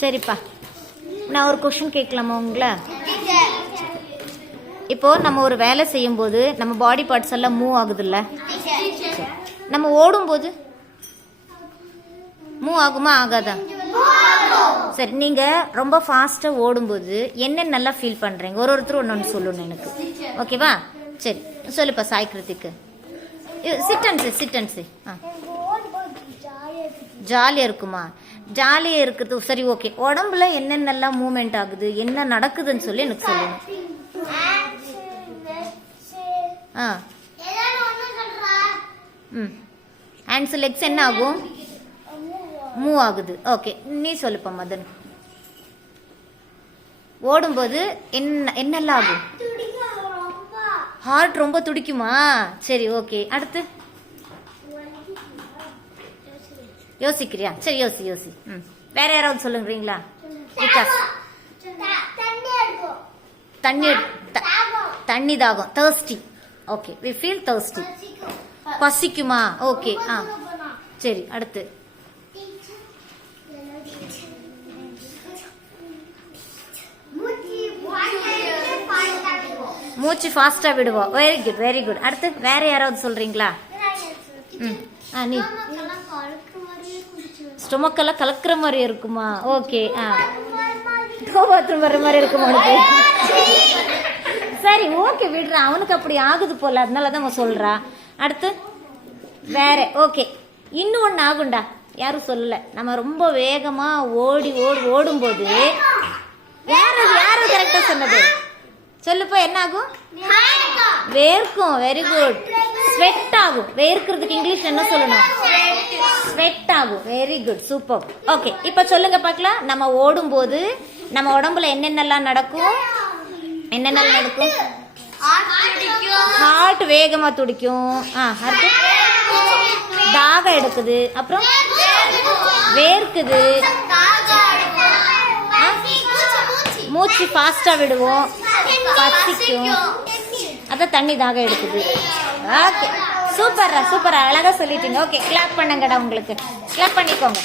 சரிப்பா, நான் ஒரு கொஷின் கேட்கலாமா உங்களை? இப்போ நம்ம ஒரு வேலை செய்யும் போது நம்ம பாடி பார்ட்ஸ் எல்லாம் மூவ் ஆகுதுல்ல, நம்ம ஓடும்போது மூவ் ஆகுமா ஆகாதா? சரி, நீங்க ரொம்ப ஃபாஸ்டா ஓடும்போது என்ன நல்லா ஃபீல் பண்றீங்க? ஒருத்தர் ஒன்று சொல்லணும் எனக்கு, ஓகேவா? சரி சொல்லுப்பா சாய் கிருத்திக்கு. சிட்டன்ஸு ஜாலியா இருக்குமா? ஜாலியா இருக்குது. சரி ஓகே, உடம்புல என்னென்னலாம் மூவ்மெண்ட் ஆகுது, என்ன நடக்குதுன்னு சொல்லி எனக்கு சொல்லணும். ஹேண்ட்ஸ் லெக்ஸ் என்ன ஆகும்? மூவ் ஆகுது. ஓகே, நீ சொல்லுப்பா மதன். ஓடும்போது என்னெல்லாம் ஆகும்? ஹார்ட் ரொம்ப துடிக்குமா? சரி ஓகே, அடுத்து யோசிக்கிறியா? சரி யோசி. வேற யாராவது சொல்லுங்கிறீங்களா? விகாஸ். தண்ணி தாகம், thirsty. Okay, we feel thirsty. பசிக்குமா? ஓகே. சரி, அடுத்து மூச்சு ஃபாஸ்டா விடுவோம். Very good. அடுத்து வேற யாராவது சொல்றீங்களா? நீ ஸ்டொமக்கெல்லாம் கலக்குற மாதிரி இருக்குமா? ஓகே. பாத்ரூம் வர்ற மாதிரி இருக்குமா உனக்கு? சரி ஓகே, விடுறான். அவனுக்கு அப்படி ஆகுது போல, அதனாலதான் அவன் சொல்றா. அடுத்து வேற. ஓகே, இன்னும் ஒன்னு ஆகுண்டா, யாரும் சொல்லல. நம்ம ரொம்ப வேகமா ஓடும்போது யாரும் கரெக்டா சொன்னது சொல்லுப்பா. என்ன ஆகும்? வேர்க்கும். Very good. ஸ்வெட் ஆகும். வேர்க்கிறதுக்கு இங்கிலீஷ் என்ன சொல்லணும்? ஸ்வெட் ஆகும். Very good, super. ஓகே, இப்ப சொல்லுங்க பார்க்கலாம். நம்ம ஓடும்போது நம்ம உடம்புல என்னென்னலாம் நடக்கும்? ஹார்ட் வேகமா துடிக்கும். அடுத்து தாகம் எடுக்குது. அப்புறம் வேர்க்குது. மூச்சு ஃபாஸ்டா விடுவோம். பசிக்கும். அதான் தண்ணி தாகம் எடுக்குது. ஓகே, சூப்பரா அழகா சொல்லிட்டீங்க. ஓகே, கிளாப் பண்ணுங்கடா. உங்களுக்கு கிளாப் பண்ணிக்கோங்க.